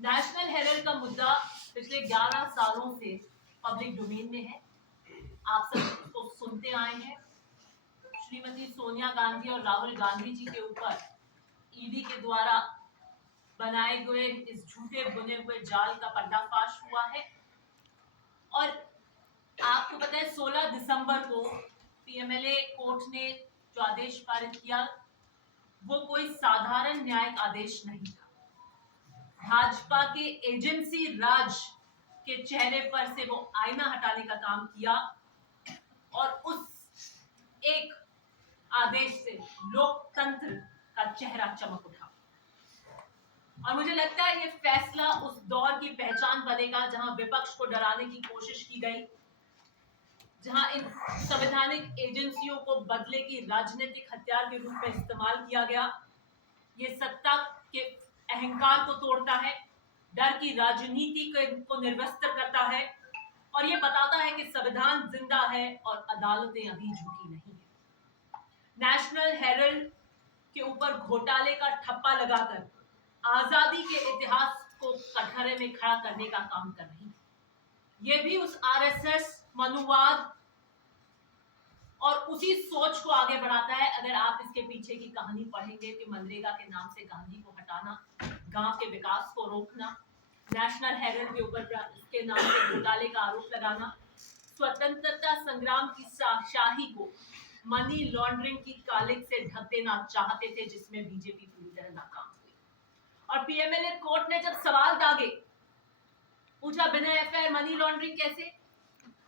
National Herald का मुद्दा पिछले 11 सालों से पब्लिक डोमेन में है। आप सब उसको सुनते आए हैं। श्रीमती सोनिया गांधी और राहुल गांधी जी के ऊपर ईडी के द्वारा बनाए गए इस झूठे बुने हुए जाल का पर्दाफाश हुआ है। और आपको पता है 16 दिसंबर को पीएमएलए कोर्ट ने जो आदेश पारित किया वो कोई साधारण न्यायिक आदेश नहीं था। भाजपा के एजेंसी राज के चेहरे पर से वो आईना हटाने का काम किया और उस एक आदेश से लोकतंत्र का चेहरा चमक उठा। और मुझे लगता है ये फैसला उस दौर की पहचान बनेगा जहां विपक्ष को डराने की कोशिश की गई, जहां इन संवैधानिक एजेंसियों को बदले की राजनीतिक हथियार के रूप में इस्तेमाल किया गया। ये सत्ता के अहंकार को तोड़ता है, डर की राजनीति को निर्वस्त्र करता है और ये बताता है कि संविधान जिंदा है और अदालतें अभी झुकी नहीं है। नेशनल हेरल्ड के ऊपर घोटाले का ठप्पा लगाकर आजादी के इतिहास को कटघरे में खड़ा करने का काम कर रही है। ये भी उस आरएसएस मनुवाद और उसी सोच को आगे बढ़ाता है। अगर आप इसके पीछे की कहानी पढ़ेंगे कि मनरेगा के नाम से गांधी को हटाना, गांव के विकास को रोकना, नेशनल हेरल्ड के ऊपर इसके नाम से घोटाले का आरोप लगाना, स्वतंत्रता संग्राम की शाही को मनी लॉन्ड्रिंग की कालिक से ढक देना चाहते थे, जिसमें बीजेपी पूरी तरह नाकाम हुई। और पीएमएलए कोर्ट ने जब सवाल दागे, पूछा बिना एफआईआर मनी लॉन्ड्रिंग कैसे,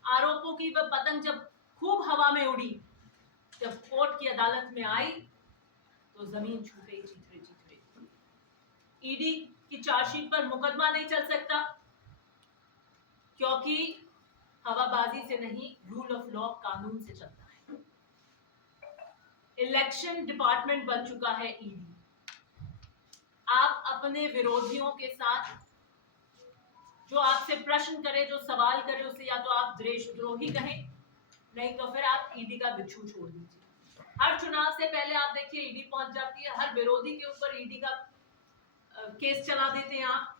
आरोपों की वह पतंग जब खूब हवा में उड़ी, जब कोर्ट की अदालत में आई तो जमीन छू गई चिथड़े चिथड़े। ईडी की चार्जशीट पर मुकदमा नहीं चल सकता क्योंकि हवाबाजी से नहीं, रूल ऑफ लॉ कानून से चलता है। इलेक्शन डिपार्टमेंट बन चुका है ईडी। आप अपने विरोधियों के साथ जो आपसे प्रश्न करे, जो सवाल करे, उसे या तो आप देशद्रोही कहें, नहीं तो फिर आप ईडी का बिच्छू छोड़ दीजिए। हर चुनाव से पहले आप देखिए ईडी पहुंच जाती है, हर विरोधी के ऊपर ईडी का केस चला देते हैं आप।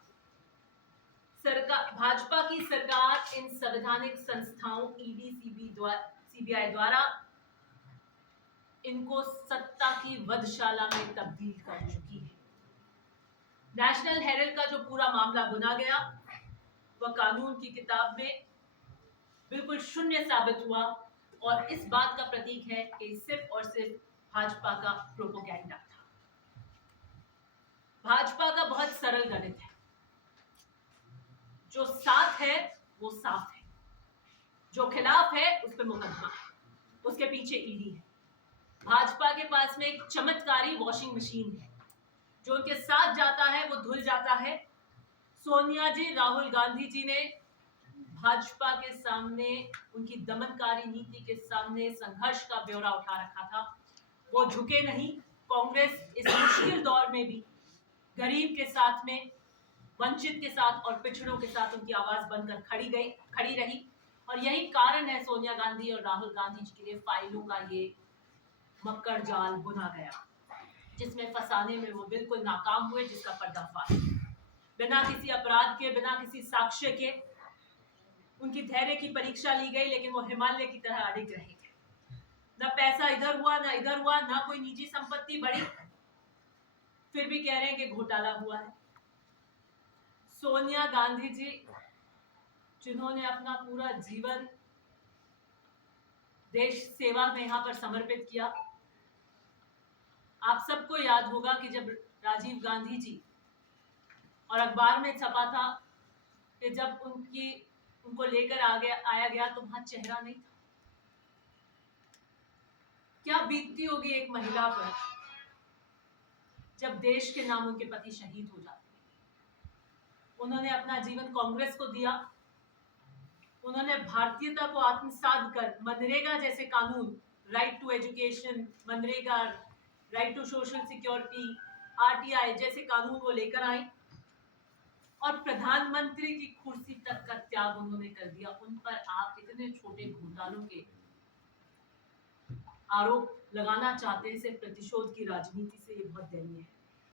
सरकार, भाजपा की सरकार इन संवैधानिक संस्थाओं ईडी सीबीआई द्वारा इनको सत्ता की वधशाला में तब्दील कर चुकी है। नेशनल हेरल्ड का जो पूरा मामला बुना गया वह कानून की किताब में बिल्कुल शून्य साबित हुआ और इस बात का प्रतीक है कि सिर्फ और सिर्फ भाजपा का प्रोपेगेंडा था। भाजपा का बहुत सरल गणित है, जो साथ है वो साफ है, जो खिलाफ है उस पर मुकदमा है, उसके पीछे ईडी है। भाजपा के पास में एक चमत्कारी वॉशिंग मशीन है, जो उनके साथ जाता है वो धुल जाता है। सोनिया जी, राहुल गांधी जी ने भाजपा के सामने, उनकी दमनकारी नीति के सामने संघर्ष का ब्यौरा उठा रखा था। वो झुके नहीं। कांग्रेस इस मुश्किल दौर में भी गरीब के साथ में, वंचित के साथ और पिछड़ों के साथ उनकी आवाज बनकर खड़ी रही। और यही कारण है सोनिया गांधी और राहुल गांधी जी के लिए फाइलों का ये मक्कर जाल बुना गया, जिसमें फंसाने में वो बिल्कुल नाकाम हुए, जिसका पर्दाफाश बिना किसी अपराध के, बिना किसी साक्ष्य के उनकी धैर्य की परीक्षा ली गई, लेकिन वो हिमालय की तरह अडिग रहे। न पैसा इधर हुआ, न इधर हुआ, न कोई निजी संपत्ति बढ़ी, फिर भी कह रहे हैं कि घोटाला हुआ है। सोनिया गांधी जी, जिन्होंने अपना पूरा जीवन देश सेवा में यहां पर समर्पित किया। आप सबको याद होगा कि जब राजीव गांधी जी, और अखबार में छपा था कि जब उनको लेकर आया गया तो वहां चेहरा नहीं था। क्या बीतती होगी एक महिला पर जब देश के नाम उनके पति शहीद हो जाते हैं। उन्होंने अपना जीवन कांग्रेस को दिया। उन्होंने भारतीयता को आत्मसात कर मनरेगा जैसे कानून, right to education, MNREGA, right to social security, RTI जैसे कानून वो लेकर आई और प्रधानमंत्री की कुर्सी तक का त्याग उन्होंने कर दिया। उन पर आप इतने छोटे घोटालों के आरोप लगाना चाहते हैं। सिर्फ प्रतिशोध की राजनीति से ये बहुत दयनीय है।